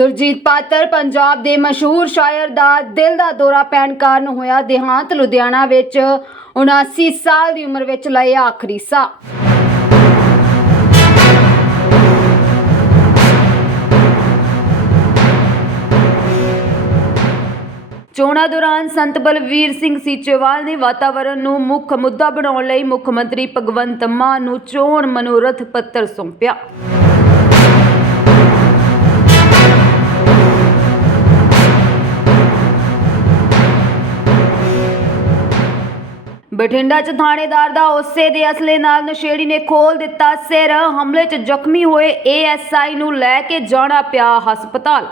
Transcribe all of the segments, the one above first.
ਸੁਰਜੀਤ ਪਾਤਰ ਪੰਜਾਬ ਦੇ ਮਸ਼ਹੂਰ ਸ਼ਾਇਰ ਦਾ ਦਿਲ ਦਾ ਦੌਰਾ ਪੈਣ ਕਾਰਨ ਹੋਇਆ ਦੇਹਾਂਤ ਲੁਧਿਆਣਾ ਵਿੱਚ 79 ਸਾਲ ਦੀ ਉਮਰ ਵਿੱਚ ਲਏ ਆਖਰੀ ਸਾਹ। ਚੋਣਾਂ ਦੌਰਾਨ ਸੰਤ ਬਲਵੀਰ ਸਿੰਘ ਸੀਚੇਵਾਲ ਨੇ ਵਾਤਾਵਰਣ ਨੂੰ ਮੁੱਖ ਮੁੱਦਾ ਬਣਾਉਣ ਲਈ ਮੁੱਖ ਮੰਤਰੀ ਭਗਵੰਤ ਮਾਨ ਨੂੰ ਚੋਣ ਮਨੋਰਥ ਪੱਤਰ ਸੌਂਪਿਆ। ਬਠਿੰਡਾ 'ਚ ਥਾਣੇਦਾਰ ਦਾ ਉਸੇ ਦੇ ਅਸਲੇ ਨਾਲ ਨਸ਼ੇੜੀ ਨੇ ਖੋਲ ਦਿੱਤਾ ਸਿਰ। ਹਮਲੇ 'ਚ ਜ਼ਖਮੀ ਹੋਏ ਏਐਸਆਈ ਨੂੰ ਲੈ ਕੇ ਜਾਣਾ ਪਿਆ ਹਸਪਤਾਲ।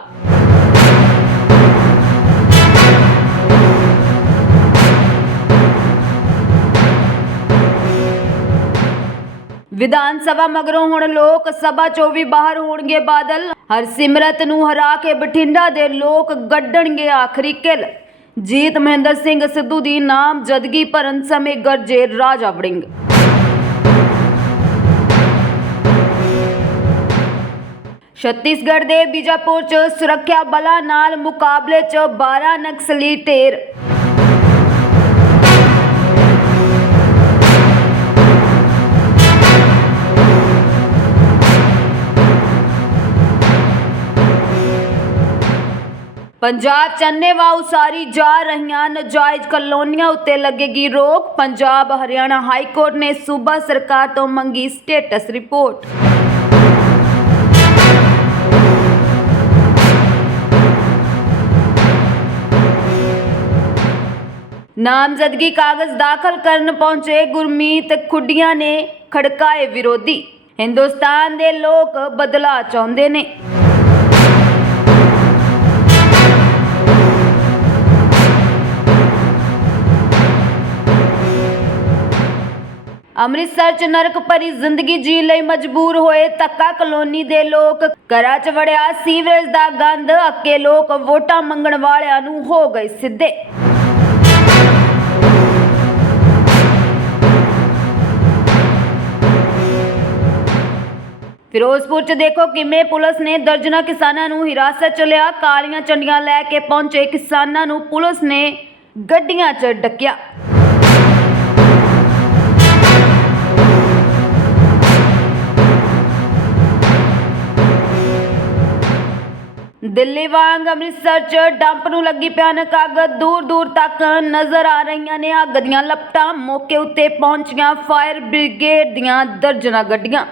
ਵਿਧਾਨ ਸਭਾ ਮਗਰੋਂ ਹੁਣ ਲੋਕ ਸਭਾ ਚੋਂ ਵੀ ਬਾਹਰ ਹੋਣਗੇ ਬਾਦਲ। ਹਰਸਿਮਰਤ ਨੂੰ ਹਰਾ ਕੇ ਬਠਿੰਡਾ ਦੇ ਲੋਕ ਗੱਡਣਗੇ ਆਖਰੀ ਕਿਲ। ਜੀਤ ਮਹਿੰਦਰ ਸਿੰਘ ਸਿੱਧੂ ਦੀ ਨਾਮਜ਼ਦਗੀ ਭਰਨ ਸਮੇਂ ਗਰਜੇ ਰਾਜਾ ਵੜਿੰਗ। ਛੱਤੀਸਗੜ੍ਹ ਦੇ ਬੀਜਾਪੁਰ 'ਚ ਸੁਰੱਖਿਆ ਬਲਾਂ ਨਾਲ ਮੁਕਾਬਲੇ 'ਚ 12 ਨਕਸਲੀ ਢੇਰ। ਪੰਜਾਬ ਚੰਨੇਵਾ ਉਸਾਰੀ ਜਾ ਰਹੀਆਂ ਨਜਾਇਜ਼ ਕਲੋਨੀਆਂ ਉੱਤੇ ਲੱਗੇਗੀ ਰੋਕ। ਪੰਜਾਬ, ਹਰਿਆਣਾ ਹਾਈ ਕੋਰਟ ਨੇ ਸੂਬਾ ਸਰਕਾਰ ਤੋਂ ਮੰਗੀ ਸਟੇਟਸ ਰਿਪੋਰਟ। ਨਾਮਜ਼ਦਗੀ ਕਾਗਜ਼ ਦਾਖਲ ਕਰਨ ਪਹੁੰਚੇ ਗੁਰਮੀਤ ਖੁੱਡੀਆਂ ਨੇ ਖੜਕਾਏ ਵਿਰੋਧੀ। ਹਿੰਦੁਸਤਾਨ ਦੇ ਲੋਕ ਬਦਲਾ ਚਾਹੁੰਦੇ ਨੇ। ਅੰਮ੍ਰਿਤਸਰ ਚ ਨਰਕ ਭਰੀ ਜ਼ਿੰਦਗੀ ਜੀ ਲਈ ਮਜਬੂਰ ਹੋਏ ਤੱਕਾ ਕਲੋਨੀ ਦੇ ਲੋਕ। ਘਰਾਂ ਚ ਵੜਿਆ ਸੀਵਰੇਜ ਦਾ ਗੰਦ, ਅੱਕੇ ਲੋਕ ਵੋਟਾਂ ਮੰਗਣ ਵਾਲਿਆਂ ਨੂੰ ਹੋ ਗਏ ਸਿੱਧੇ। ਫਿਰੋਜ਼ਪੁਰ ਚ ਦੇਖੋ ਕਿਵੇਂ ਪੁਲਿਸ ਨੇ ਦਰਜਨਾ ਕਿਸਾਨਾਂ ਨੂੰ ਹਿਰਾਸਤ ਚ ਲਿਆ। ਕਾਲੀਆਂ ਝੰਡੀਆਂ ਲੈ ਕੇ ਪਹੁੰਚੇ ਕਿਸਾਨਾਂ ਨੂੰ ਪੁਲਿਸ ਨੇ ਗੱਡੀਆਂ 'ਚ ਡੱਕਿਆ। ਦਿੱਲੀ ਵਾਂਗ ਅੰਮ੍ਰਿਤਸਰ 'ਚ ਡੰਪ ਨੂੰ ਲੱਗੀ ਭਿਆਨਕ ਅੱਗ। ਦੂਰ ਦੂਰ ਤੱਕ ਨਜ਼ਰ ਆ ਰਹੀਆਂ ਨੇ ਅੱਗ ਦੀਆਂ ਲਪਟਾਂ। ਮੌਕੇ ਉੱਤੇ ਪਹੁੰਚੀਆਂ ਫਾਇਰ ਬ੍ਰਿਗੇਡ ਦੀਆਂ ਦਰਜਨਾਂ ਗੱਡੀਆਂ।